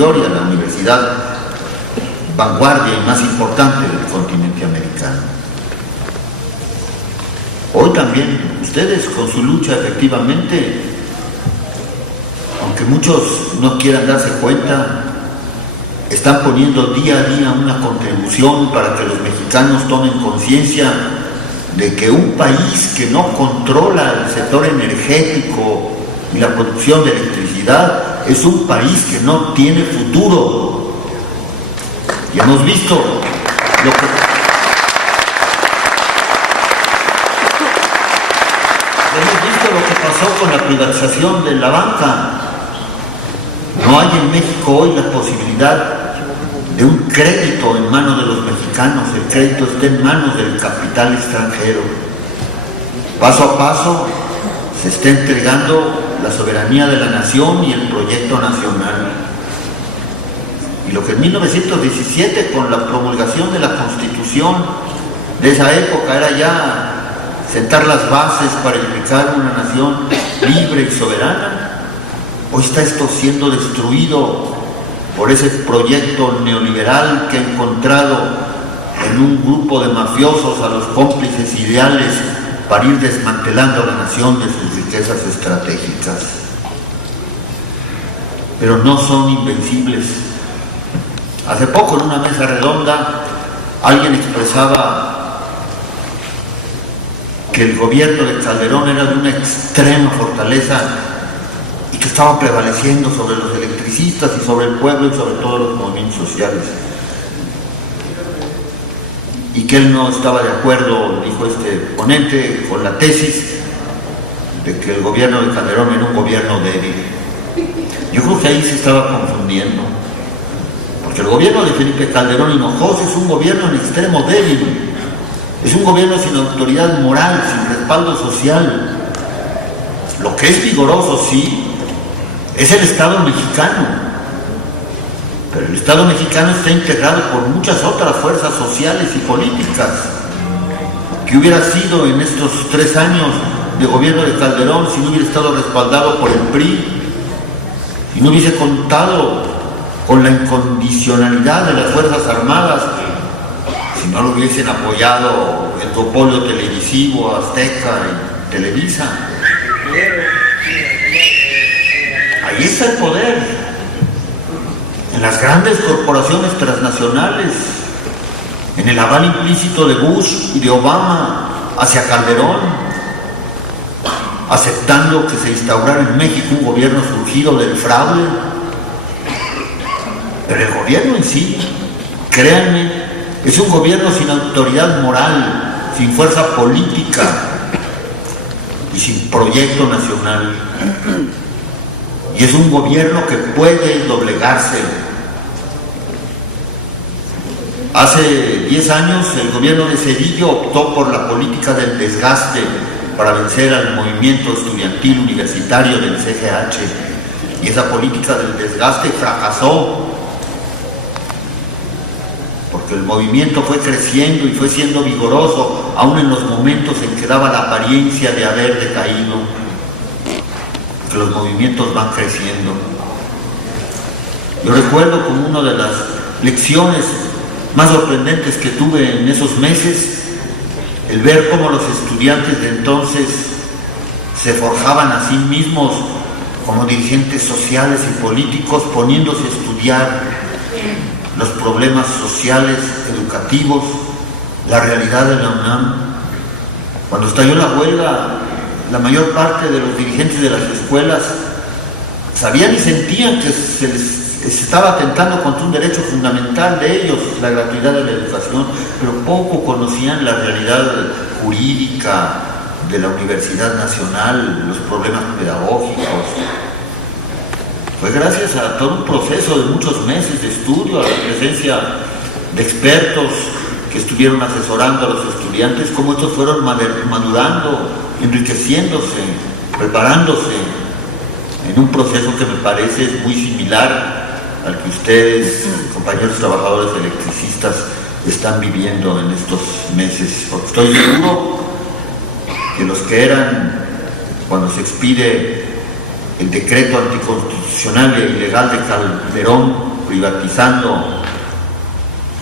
Superior y a la universidad vanguardia y más importante del continente americano. Hoy también ustedes con su lucha efectivamente, aunque muchos no quieran darse cuenta, están poniendo día a día una contribución para que los mexicanos tomen conciencia de que un país que no controla el sector energético y la producción de electricidad es un país que no tiene futuro. Y hemos visto lo que pasó con la privatización de la banca. No hay en México hoy la posibilidad de un crédito en manos de los mexicanos. El crédito está en manos del capital extranjero. Paso a paso se está entregando la soberanía de la nación y el proyecto nacional. Y lo que en 1917, con la promulgación de la Constitución de esa época, era ya sentar las bases para edificar una nación libre y soberana, hoy está esto siendo destruido por ese proyecto neoliberal que ha encontrado en un grupo de mafiosos a los cómplices ideales para ir desmantelando a la nación de sus riquezas estratégicas. Pero no son invencibles. Hace poco en una mesa redonda alguien expresaba que el gobierno de Calderón era de una extrema fortaleza y que estaba prevaleciendo sobre los electricistas y sobre el pueblo y sobre todos los movimientos sociales. Y que él no estaba de acuerdo, dijo este ponente, con la tesis de que el gobierno de Calderón era un gobierno débil. Yo creo que ahí se estaba confundiendo, porque el gobierno de Felipe Calderón Hinojosa es un gobierno en extremo débil. Es un gobierno sin autoridad moral, sin respaldo social. Lo que es vigoroso, sí, es el Estado mexicano. Pero el Estado mexicano está integrado por muchas otras fuerzas sociales y políticas. ¿Qué hubiera sido en estos 3 años de gobierno de Calderón si no hubiera estado respaldado por el PRI? Si no hubiese contado con la incondicionalidad de las Fuerzas Armadas, si no lo hubiesen apoyado el duopolio televisivo, Azteca y Televisa. Ahí está el poder, en las grandes corporaciones transnacionales, en el aval implícito de Bush y de Obama hacia Calderón, aceptando que se instaurara en México un gobierno surgido del fraude. Pero el gobierno en sí, créanme, es un gobierno sin autoridad moral, sin fuerza política y sin proyecto nacional. Y es un gobierno que puede doblegarse. Hace 10 años el gobierno de Zedillo optó por la política del desgaste para vencer al movimiento estudiantil universitario del CGH. Y esa política del desgaste fracasó, porque el movimiento fue creciendo y fue siendo vigoroso, aún en los momentos en que daba la apariencia de haber decaído, que los movimientos van creciendo. Yo recuerdo como una de las lecciones más sorprendentes que tuve en esos meses, el ver cómo los estudiantes de entonces se forjaban a sí mismos como dirigentes sociales y políticos, poniéndose a estudiar los problemas sociales, educativos, la realidad de la UNAM. Cuando estalló la huelga, la mayor parte de los dirigentes de las escuelas sabían y sentían que se estaba atentando contra un derecho fundamental de ellos, la gratuidad de la educación, pero poco conocían la realidad jurídica de la Universidad Nacional, los problemas pedagógicos. Fue gracias a todo un proceso de muchos meses de estudio, a la presencia de expertos que estuvieron asesorando a los estudiantes, cómo estos fueron madurando, enriqueciéndose, preparándose en un proceso que me parece muy similar al que ustedes, compañeros trabajadores electricistas, están viviendo en estos meses. Porque estoy seguro que los que eran, cuando se expide el decreto anticonstitucional e ilegal de Calderón, privatizando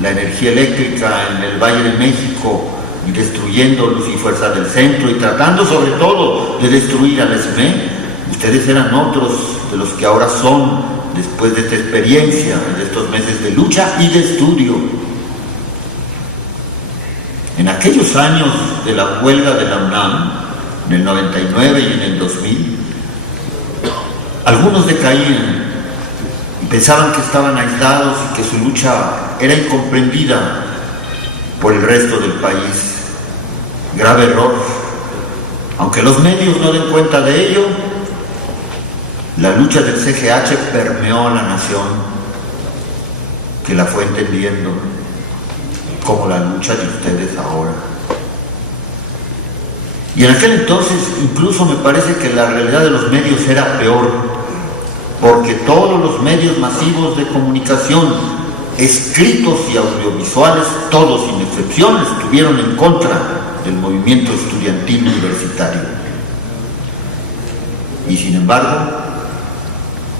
la energía eléctrica en el Valle de México y destruyendo Luz y Fuerza del Centro y tratando sobre todo de destruir a la SME, ustedes eran otros de los que ahora son, después de esta experiencia, de estos meses de lucha y de estudio. En aquellos años de la huelga de la UNAM, en el 99 y en el 2000, algunos decaían y pensaban que estaban aislados y que su lucha era incomprendida por el resto del país. Grave error. Aunque los medios no den cuenta de ello, la lucha del CGH permeó a la nación, que la fue entendiendo, como la lucha de ustedes ahora. Y en aquel entonces incluso me parece que la realidad de los medios era peor, porque todos los medios masivos de comunicación, escritos y audiovisuales, todos sin excepción, estuvieron en contra del movimiento estudiantil universitario. Y sin embargo,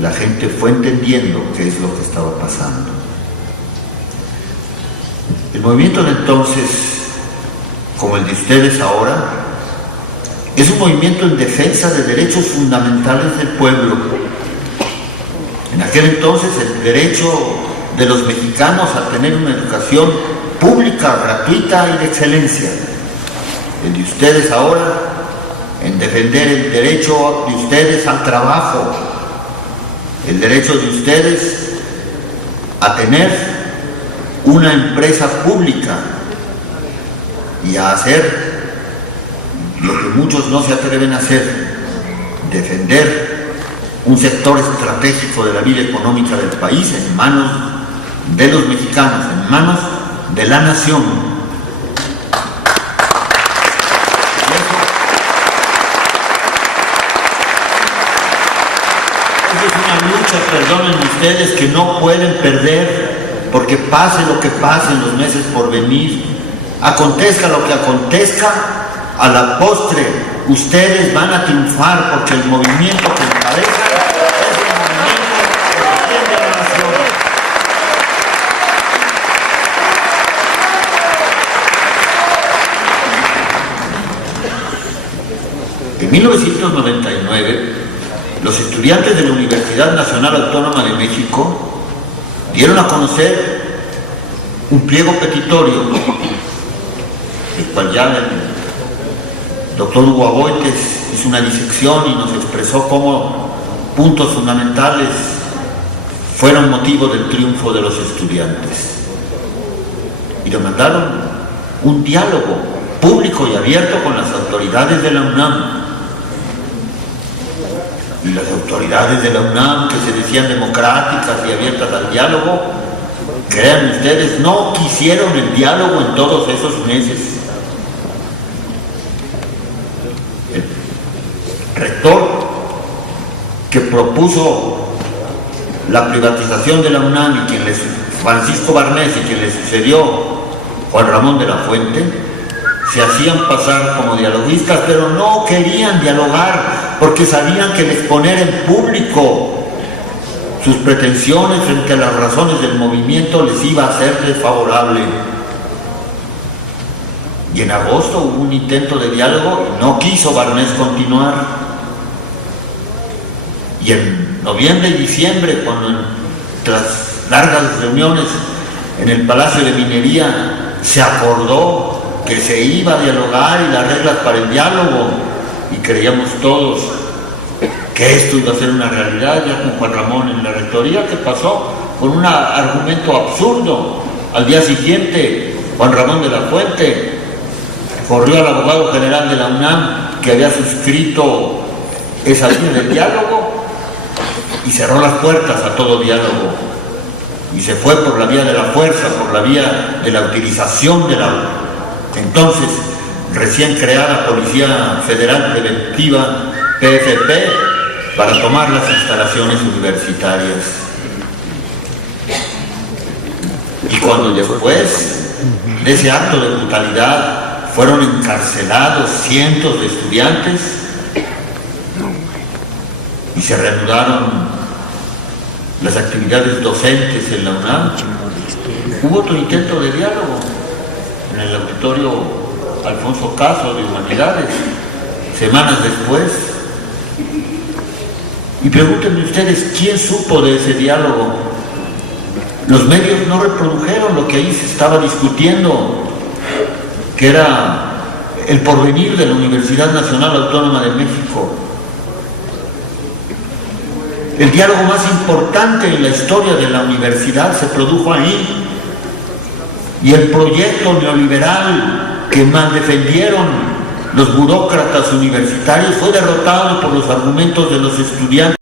la gente fue entendiendo qué es lo que estaba pasando. El movimiento de entonces, como el de ustedes ahora, es un movimiento en defensa de derechos fundamentales del pueblo. En aquel entonces, el derecho de los mexicanos a tener una educación pública, gratuita y de excelencia. El de ustedes ahora, en defender el derecho de ustedes al trabajo, el derecho de ustedes a tener una empresa pública y a hacer lo que muchos no se atreven a hacer, defender un sector estratégico de la vida económica del país en manos de los mexicanos, en manos de la nación. Esa es una lucha, perdonen ustedes, que no pueden perder, porque pase lo que pase en los meses por venir, acontezca lo que acontezca, a la postre ustedes van a triunfar, porque el movimiento que encabeza es el movimiento que defiende a la nación. En 1999, los estudiantes de la Universidad Nacional Autónoma de México dieron a conocer un pliego petitorio, el cual ya el doctor Hugo Aboites hizo una disección y nos expresó cómo puntos fundamentales fueron motivo del triunfo de los estudiantes. Y demandaron un diálogo público y abierto con las autoridades de la UNAM. Y las autoridades de la UNAM, que se decían democráticas y abiertas al diálogo, crean ustedes, no quisieron el diálogo en todos esos meses. El rector que propuso la privatización de la UNAM, y Francisco Barnés, y quien le sucedió, Juan Ramón de la Fuente, se hacían pasar como dialoguistas, pero no querían dialogar, porque sabían que el exponer en público sus pretensiones frente a las razones del movimiento les iba a ser desfavorable. Y en agosto hubo un intento de diálogo y no quiso Barnés continuar. Y en noviembre y diciembre, cuando tras largas reuniones en el Palacio de Minería se acordó que se iba a dialogar y las reglas para el diálogo, y creíamos todos que esto iba a ser una realidad, ya con Juan Ramón en la rectoría, que pasó con un argumento absurdo. Al día siguiente, Juan Ramón de la Fuente corrió al abogado general de la UNAM, que había suscrito esa línea del diálogo, y cerró las puertas a todo diálogo, y se fue por la vía de la fuerza, por la vía de la utilización de la entonces recién creada Policía Federal Preventiva, PFP, para tomar las instalaciones universitarias. Y cuando después de ese acto de brutalidad fueron encarcelados cientos de estudiantes, y se reanudaron las actividades docentes en la UNAM, hubo otro intento de diálogo en el auditorio Alfonso Caso de Humanidades, semanas después. Y pregúntenme ustedes, ¿quién supo de ese diálogo? Los medios no reprodujeron lo que ahí se estaba discutiendo, que era el porvenir de la Universidad Nacional Autónoma de México. El diálogo más importante en la historia de la universidad se produjo ahí, y el proyecto neoliberal que más defendieron los burócratas universitarios fue derrotado por los argumentos de los estudiantes.